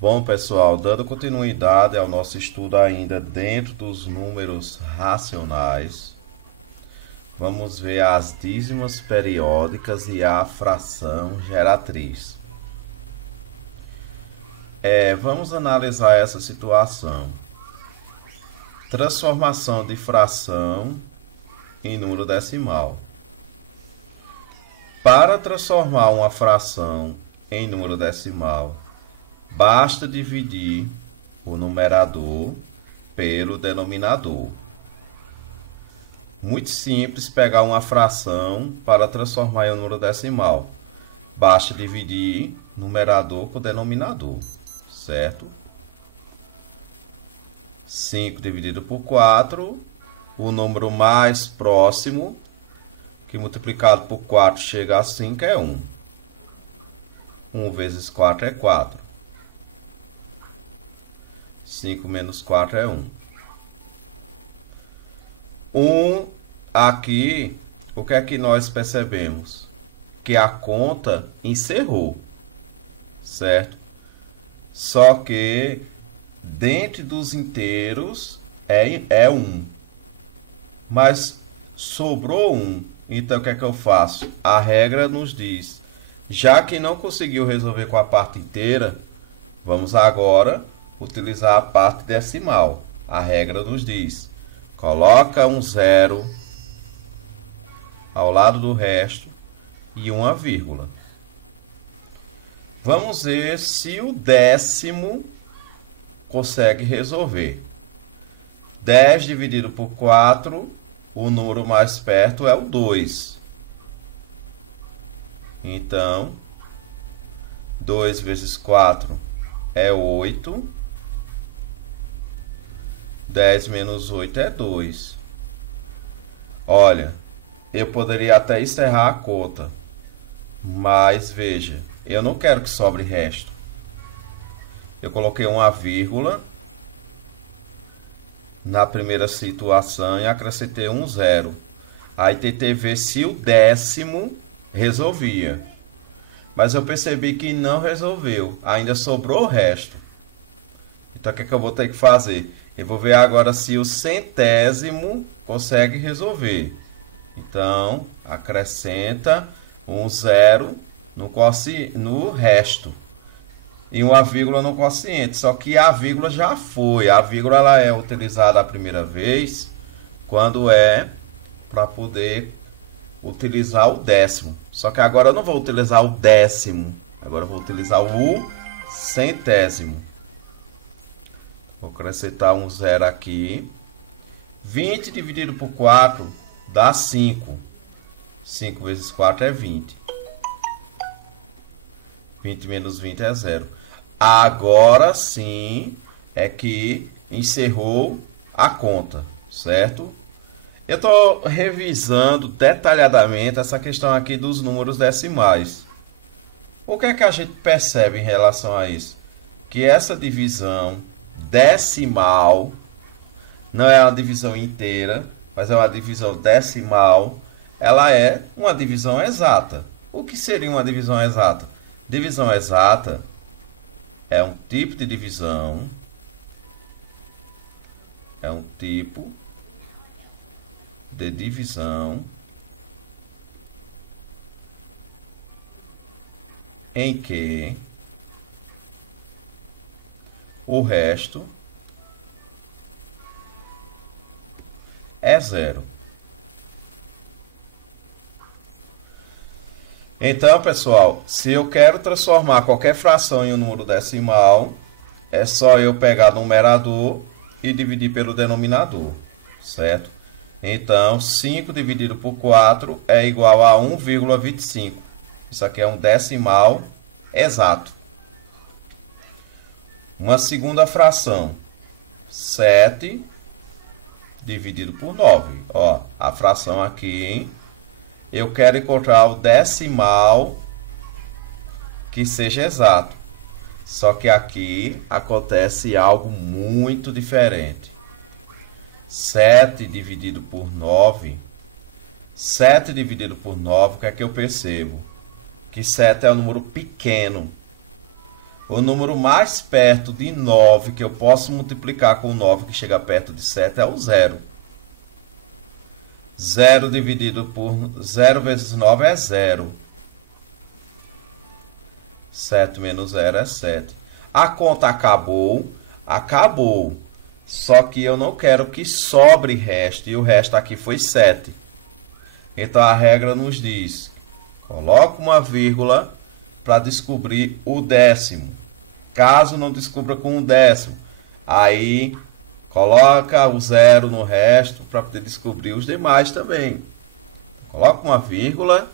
Bom, pessoal, dando continuidade ao nosso estudo ainda dentro dos números racionais, vamos ver as dízimas periódicas e a fração geratriz. Vamos analisar essa situação. Transformação de fração em número decimal. Para transformar uma fração em número decimal, basta dividir o numerador pelo denominador. Muito simples pegar uma fração para transformar em um número decimal. Basta dividir numerador por denominador, certo? 5 dividido por 4, o número mais próximo, que multiplicado por 4 chega a 5, é 1. 1 vezes 4 é 4. 5 menos 4 é 1. 1 aqui, o que é que nós percebemos? Que a conta encerrou, certo? Só que dentro dos inteiros é 1. Mas sobrou 1. Então o que é que eu faço? A regra nos diz, já que não conseguiu resolver com a parte inteira, vamos agora utilizar a parte decimal. A regra nos diz, coloca um zero ao lado do resto e uma vírgula. Vamos ver se o décimo consegue resolver. 10 dividido por 4, o número mais perto é o 2. Então, 2 vezes 4 é 8. 10 menos 8 é 2. Olha, eu poderia até encerrar a conta, mas veja, eu não quero que sobre resto. Eu coloquei uma vírgula na primeira situação e acrescentei um zero. Aí tentei ver se o décimo resolvia. Mas eu percebi que não resolveu. Ainda sobrou o resto. Então o que é que eu vou ter que fazer? Eu vou ver agora se o centésimo consegue resolver. Então, acrescenta um zero no resto. E uma vírgula no quociente, só que a vírgula já foi. A vírgula ela é utilizada a primeira vez quando é para poder utilizar o décimo. Só que agora eu não vou utilizar o décimo, agora eu vou utilizar o centésimo. Vou acrescentar um zero aqui. 20 dividido por 4 dá 5. 5 vezes 4 é 20. 20 menos 20 é 0. Agora sim é que encerrou a conta, certo? Eu estou revisando detalhadamente essa questão aqui dos números decimais. O que é que a gente percebe em relação a isso? Que essa divisão decimal não é uma divisão inteira, mas é uma divisão decimal. Ela é uma divisão exata. O que seria uma divisão exata? Divisão exata é um tipo de divisão, em que o resto é zero. Então, pessoal, se eu quero transformar qualquer fração em um número decimal, é só eu pegar o numerador e dividir pelo denominador, certo? Então, 5 dividido por 4 é igual a 1,25. Isso aqui é um decimal exato. Uma segunda fração, 7 dividido por 9. Ó, a fração aqui, hein? Eu quero encontrar o decimal que seja exato. Só que aqui acontece algo muito diferente. 7 dividido por 9. 7 dividido por 9, o que é que eu percebo? Que 7 é um número pequeno. O número mais perto de 9 que eu posso multiplicar com 9 que chega perto de 7 é o 0. 0 dividido por 0 vezes 9 é 0. 7 menos 0 é 7. A conta acabou. Acabou. Só que eu não quero que sobre resto. E o resto aqui foi 7. Então a regra nos diz: coloca uma vírgula para descobrir o décimo. Caso não descubra com o décimo, aí coloca o 0 no resto para poder descobrir os demais também. Coloca uma vírgula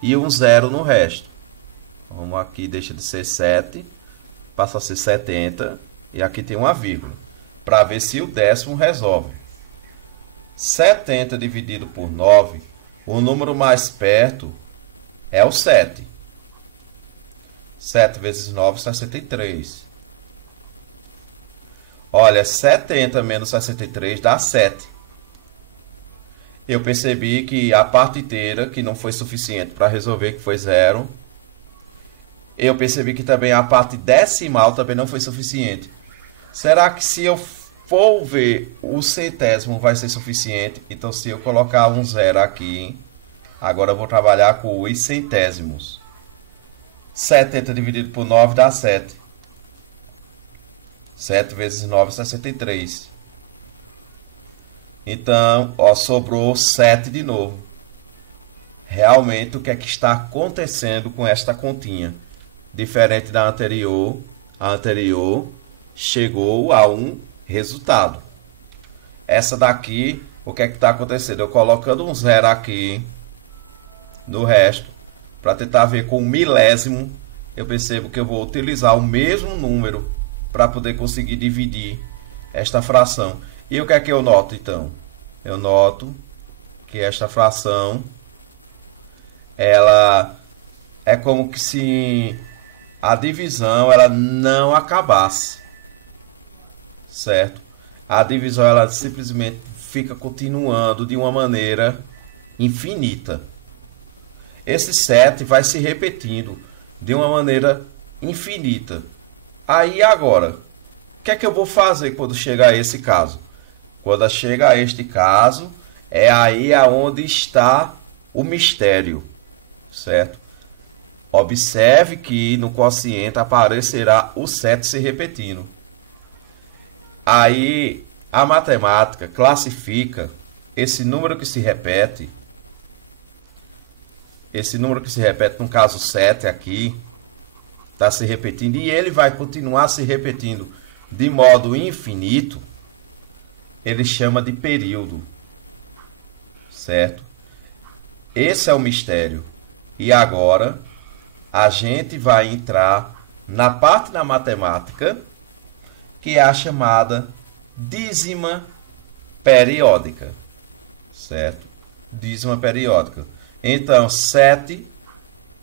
e um 0 no resto. Vamos aqui, deixa de ser 7, passa a ser 70 e aqui tem uma vírgula para ver se o décimo resolve. 70 dividido por 9, o número mais perto é o 7. 7 vezes 9, 63. Olha, 70 menos 63 dá 7. Eu percebi que a parte inteira, que não foi suficiente para resolver, que foi 0. Eu percebi que também a parte decimal também não foi suficiente. Será que se eu for ver o centésimo vai ser suficiente? Então, se eu colocar um 0 aqui, agora eu vou trabalhar com os centésimos. 70 dividido por 9 dá 7. 7 vezes 9 é 63. Então, ó, sobrou 7 de novo. Realmente, o que é que está acontecendo com esta continha? Diferente da anterior, a anterior chegou a um resultado. Essa daqui, o que é que está acontecendo? Eu colocando um 0 aqui no resto, para tentar ver com o milésimo, eu percebo que eu vou utilizar o mesmo número para poder conseguir dividir esta fração. E o que é que eu noto, então? Eu noto que esta fração, ela é como que se a divisão ela não acabasse, certo? A divisão ela simplesmente fica continuando de uma maneira infinita. Esse 7 vai se repetindo de uma maneira infinita. Aí agora, o que é que eu vou fazer quando chegar a esse caso? Quando chega a este caso, é aí aonde está o mistério, certo? Observe que no quociente aparecerá o 7 se repetindo. Aí a matemática classifica esse número que se repete. Esse número que se repete, no caso 7 aqui, está se repetindo e ele vai continuar se repetindo de modo infinito. Ele chama de período, certo? Esse é o mistério. E agora a gente vai entrar na parte da matemática que é a chamada dízima periódica, certo? Dízima periódica. Então, 7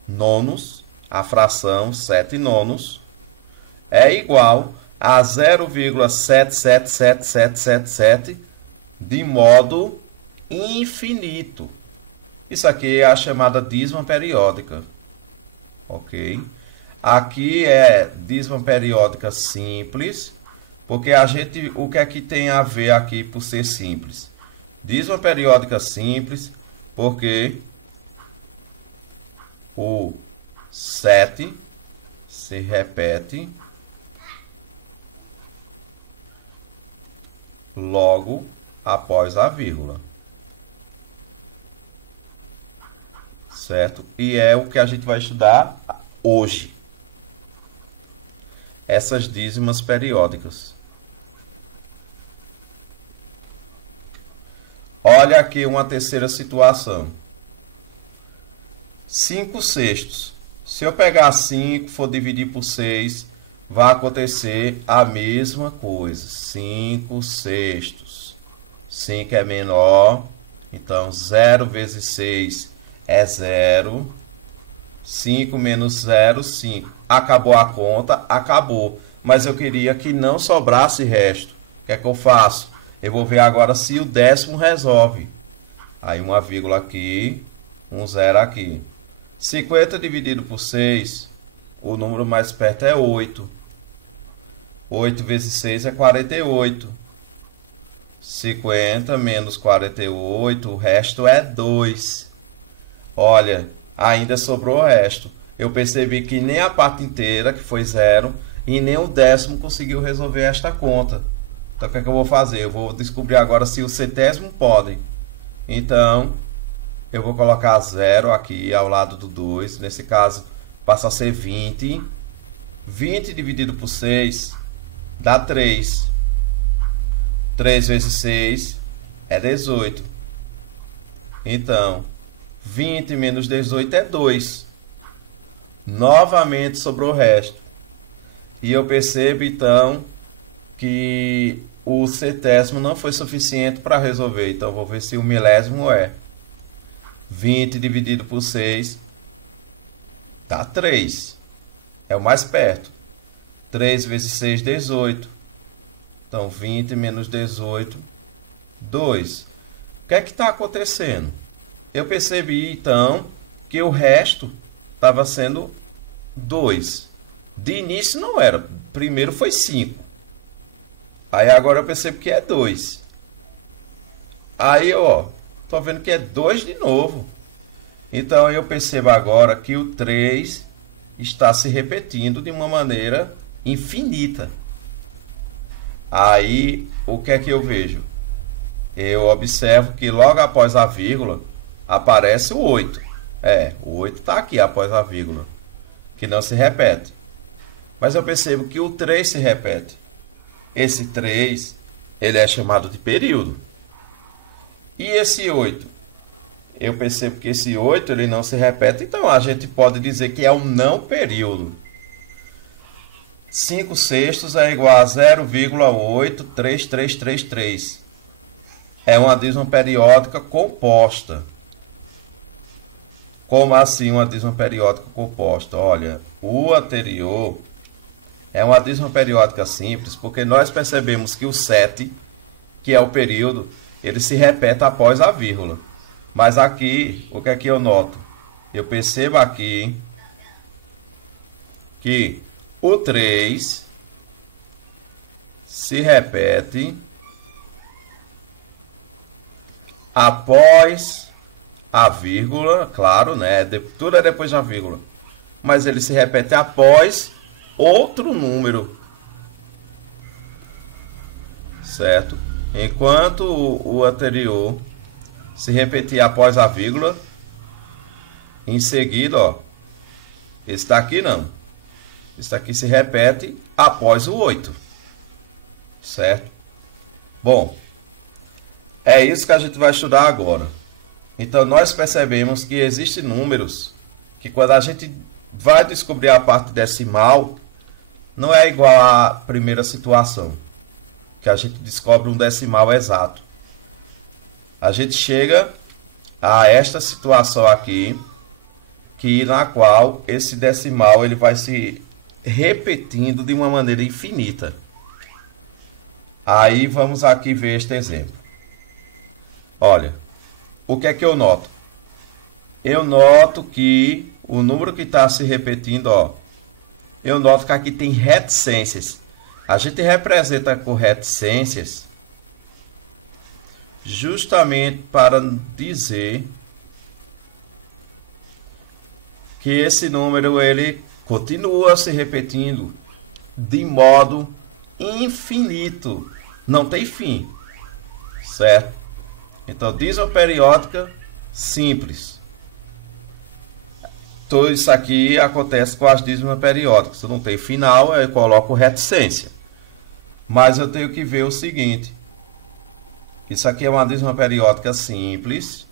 nonos, a fração 7 nonos, é igual a 0,77777 de modo infinito. Isso aqui é a chamada dízima periódica, ok? Aqui é dízima periódica simples, porque a gente, o que é que tem a ver aqui por ser simples? Dízima periódica simples, porque o 7 se repete logo após a vírgula, certo? E é o que a gente vai estudar hoje. Essas dízimas periódicas. Olha aqui uma terceira situação. 5 sextos. Se eu pegar 5 for dividir por 6, vai acontecer a mesma coisa. 5 sextos. 5 é menor. Então, 0 vezes 6 é 0. 5 menos 0, 5. Acabou a conta? Acabou. Mas eu queria que não sobrasse resto. O que é que eu faço? Eu vou ver agora se o décimo resolve. Aí uma vírgula aqui, um 0 aqui. 50 dividido por 6, o número mais perto é 8. 8 vezes 6 é 48. 50 menos 48, o resto é 2. Olha, ainda sobrou o resto. Eu percebi que nem a parte inteira, que foi 0, e nem o décimo conseguiu resolver esta conta. Então o que é que eu vou fazer? Eu vou descobrir agora se o centésimo pode. Então, eu vou colocar 0 aqui ao lado do 2. Nesse caso, passa a ser 20. 20 dividido por 6 dá 3. 3 vezes 6 é 18. Então, 20 menos 18 é 2. Novamente sobrou o resto. E eu percebo, então, que o centésimo não foi suficiente para resolver. Então, vou ver se o milésimo é. 20 dividido por 6 dá 3. É o mais perto. 3 vezes 6, 18. Então, 20 menos 18, 2. O que é que está acontecendo? Eu percebi, então, que o resto estava sendo 2. De início não era. Primeiro foi 5. Aí agora eu percebo que é 2. Aí, ó, tô vendo que é 2 de novo. Então, eu percebo agora que o 3 está se repetindo de uma maneira infinita. Aí, o que é que eu vejo? Eu observo que logo após a vírgula aparece o 8. O 8 está aqui após a vírgula, que não se repete. Mas eu percebo que o 3 se repete. Esse 3, ele é chamado de período. E esse 8? Eu percebo que esse 8 ele não se repete, então a gente pode dizer que é um não período. 5 sextos é igual a 0,83333. É uma dízima periódica composta. Como assim uma dízima periódica composta? Olha, o anterior é uma dízima periódica simples, porque nós percebemos que o 7, que é o período, ele se repete após a vírgula. Mas aqui, o que é que eu noto? Eu percebo aqui que o 3 se repete após a vírgula, claro, né? Tudo é depois da vírgula. Mas ele se repete após outro número, certo? Enquanto o anterior se repetia após a vírgula, em seguida, ó, esse daqui não. Esse daqui se repete após o 8, certo? Bom, é isso que a gente vai estudar agora. Então, nós percebemos que existem números que quando a gente vai descobrir a parte decimal, não é igual à primeira situação, que a gente descobre um decimal exato. A gente chega a esta situação aqui, na qual esse decimal ele vai se repetindo de uma maneira infinita. Aí vamos aqui ver este exemplo. Olha, o que é que eu noto? Eu noto que o número que está se repetindo, ó, eu noto que aqui tem reticências. A gente representa com reticências justamente para dizer que esse número ele continua se repetindo de modo infinito, não tem fim, certo? Então, dízima periódica simples. Tudo isso aqui acontece com as dízimas periódicas. Se não tem final, eu coloco reticência. Mas eu tenho que ver o seguinte. Isso aqui é uma dízima periódica simples.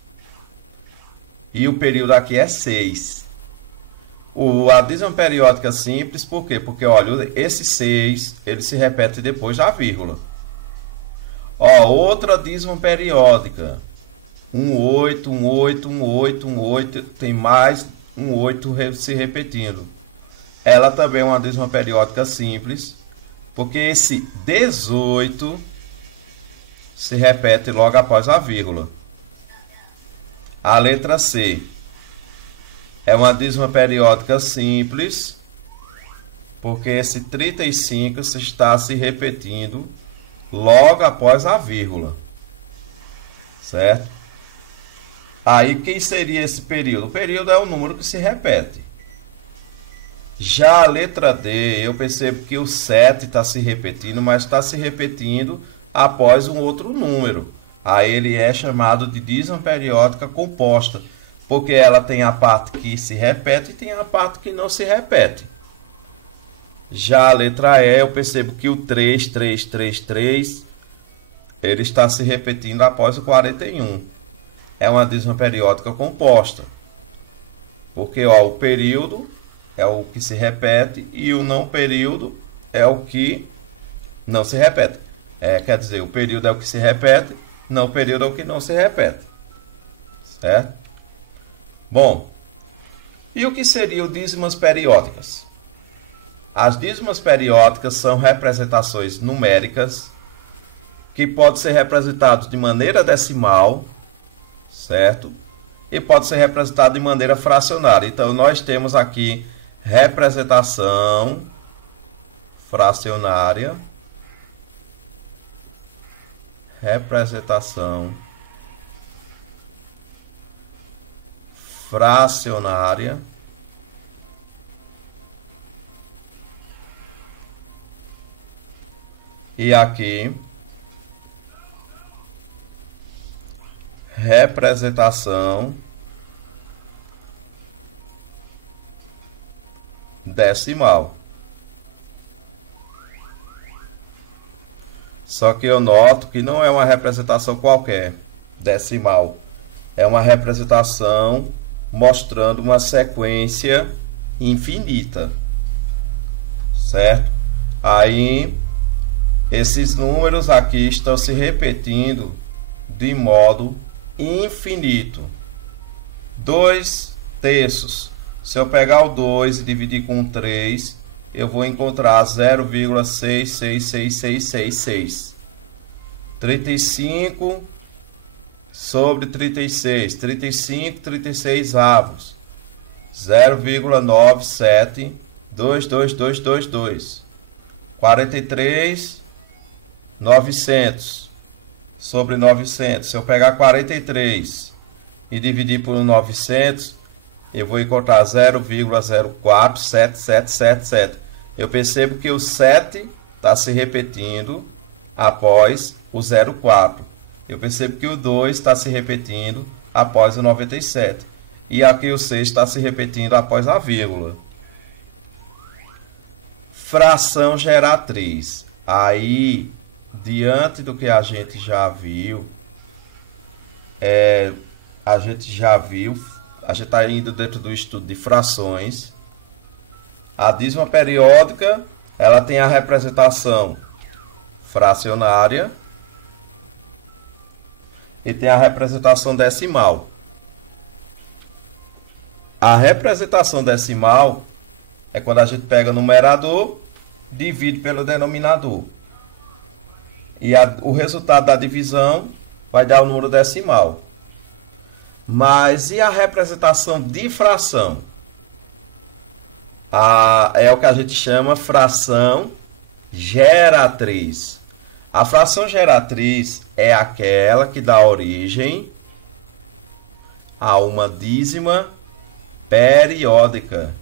E o período aqui é 6. A dízima periódica simples, por quê? Porque, olha, esse 6, ele se repete depois da vírgula. Ó, outra dízima periódica. 8, 8, tem mais um 8 se repetindo. Ela também é uma dízima periódica simples, porque esse 18 se repete logo após a vírgula. A letra C é uma dízima periódica simples, porque esse 35 está se repetindo logo após a vírgula, certo? Aí, quem seria esse período? O período é o número que se repete. Já a letra D, eu percebo que o 7 está se repetindo, mas está se repetindo após um outro número. Aí ele é chamado de dízima periódica composta, porque ela tem a parte que se repete e tem a parte que não se repete. Já a letra E, eu percebo que o 3, 3, 3, 3, ele está se repetindo após o 41. É uma dízima periódica composta, porque ó, o período é o que se repete e o não período é o que não se repete. Quer dizer, o período é o que se repete, não período é o que não se repete. Certo? Bom, e o que seriam dízimas periódicas? As dízimas periódicas são representações numéricas que podem ser representadas de maneira decimal, certo? E pode ser representado de maneira fracionária. Então, nós temos aqui representação fracionária, representação fracionária, e aqui representação decimal. Só que eu noto que não é uma representação qualquer, decimal. É uma representação mostrando uma sequência infinita, certo? Aí, esses números aqui estão se repetindo de modo infinito. 2 terços. Se eu pegar o 2 e dividir com 3, eu vou encontrar 0,666666. 35 sobre 36. 35, 36 avos. 0,9722222. 43, 900 sobre 900. Se eu pegar 43 e dividir por 900, eu vou encontrar 0,047777. Eu percebo que o 7 está se repetindo após o 04. Eu percebo que o 2 está se repetindo após o 97. E aqui o 6 está se repetindo após a vírgula. Fração geratriz. Aí, diante do que a gente já viu, a gente está indo dentro do estudo de frações. A dízima periódica, ela tem a representação fracionária e tem a representação decimal. A representação decimal é quando a gente pega o numerador, divide pelo denominador. E o resultado da divisão vai dar o número decimal. Mas e a representação de fração? É o que a gente chama fração geratriz. A fração geratriz é aquela que dá origem a uma dízima periódica,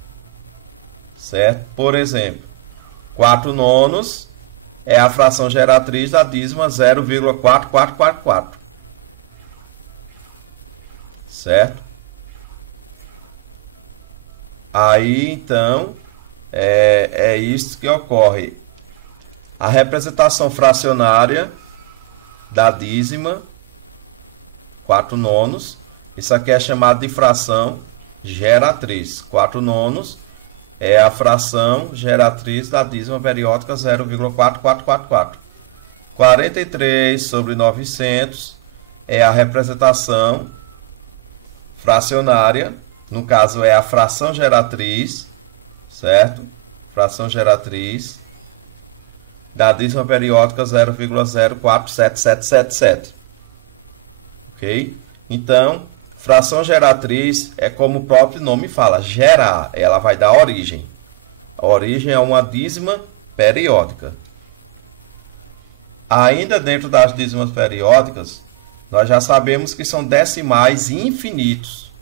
certo? Por exemplo, 4 nonos é a fração geratriz da dízima 0,4444, certo? Aí, então, é isso que ocorre. A representação fracionária da dízima 4 nonos, isso aqui é chamado de fração geratriz. 4 nonos é a fração geratriz da dízima periódica 0,4444. 43 sobre 900 é a representação fracionária, no caso é a fração geratriz, certo? Fração geratriz da dízima periódica 0,047777. Ok? Então, fração geratriz é como o próprio nome fala, gerar, ela vai dar origem. A origem é uma dízima periódica. Ainda dentro das dízimas periódicas, nós já sabemos que são decimais infinitos,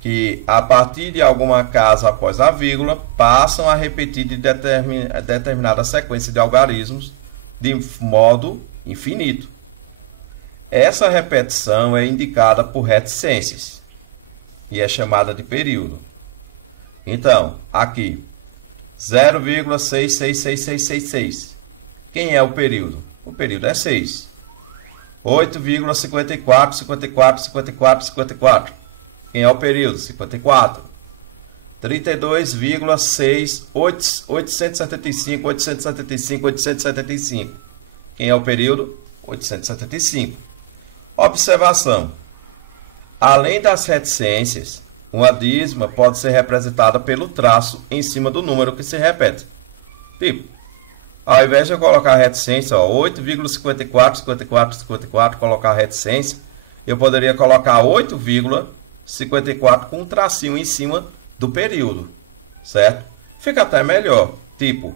que a partir de alguma casa após a vírgula, passam a repetir de determinada sequência de algarismos de modo infinito. Essa repetição é indicada por reticências e é chamada de período. Então, aqui, 0,66666. Quem é o período? O período é 6. 8,54. Quem é o período? 54. 875. Quem é o período? 875. Observação. Além das reticências, uma dízima pode ser representada pelo traço em cima do número que se repete. Tipo, ao invés de eu colocar a reticência, 8,54, colocar a reticência, eu poderia colocar 8,54 com um tracinho em cima do período, certo? Fica até melhor, tipo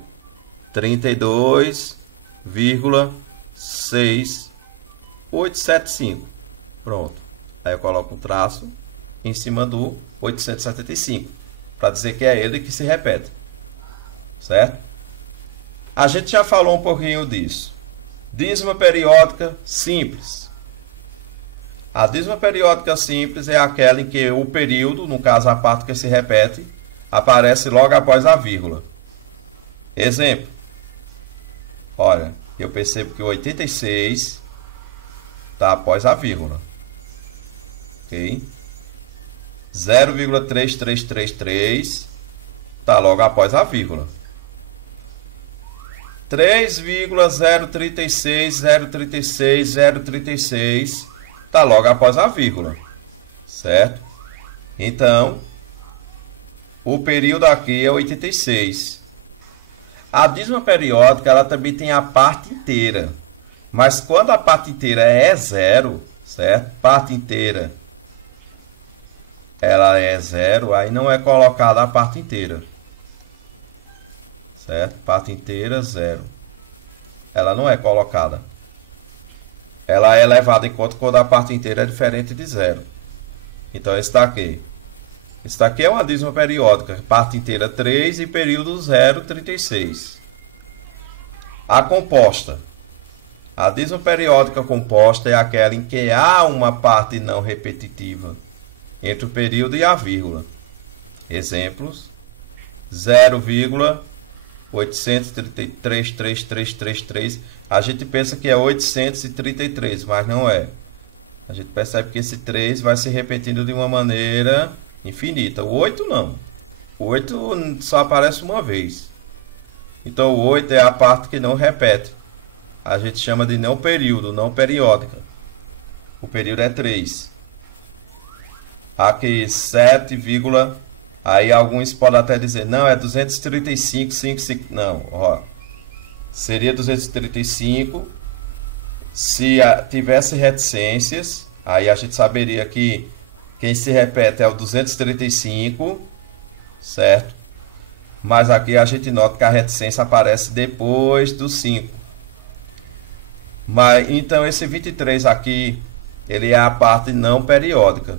32,6875. Pronto. Aí eu coloco um traço em cima do 875, para dizer que é ele que se repete, certo? A gente já falou um pouquinho disso. Dízima periódica simples. A dízima periódica simples é aquela em que o período, no caso a parte que se repete, aparece logo após a vírgula. Exemplo. Olha, eu percebo que o 86 está após a vírgula. Ok? 0,3333 está logo após a vírgula. 3,036 está logo após a vírgula, certo? Então, o período aqui é 86. A dízima periódica, ela também tem a parte inteira, mas quando a parte inteira é zero, certo? Parte inteira, ela é zero, aí não é colocada a parte inteira. Certo? Parte inteira, zero. Ela não é colocada. Ela é levada em conta quando a parte inteira é diferente de zero. Então, esse daqui. Esse daqui é uma dízima periódica. Parte inteira 3 e período 0,36. A composta. A dízima periódica composta é aquela em que há uma parte não repetitiva entre o período e a vírgula. Exemplos. 0,8333333. A gente pensa que é 833, mas não é. A gente percebe que esse 3 vai se repetindo de uma maneira infinita. O 8 não. O 8 só aparece uma vez. Então o 8 é a parte que não repete. A gente chama de não período, não periódica. O período é 3. Aqui 7, aí alguns podem até dizer, não, é 235,55. Não, ó. Seria 235 se tivesse reticências. Aí a gente saberia que quem se repete é o 235, certo? Mas aqui a gente nota que a reticência aparece depois do 5. Mas, então esse 23 aqui, ele é a parte não periódica.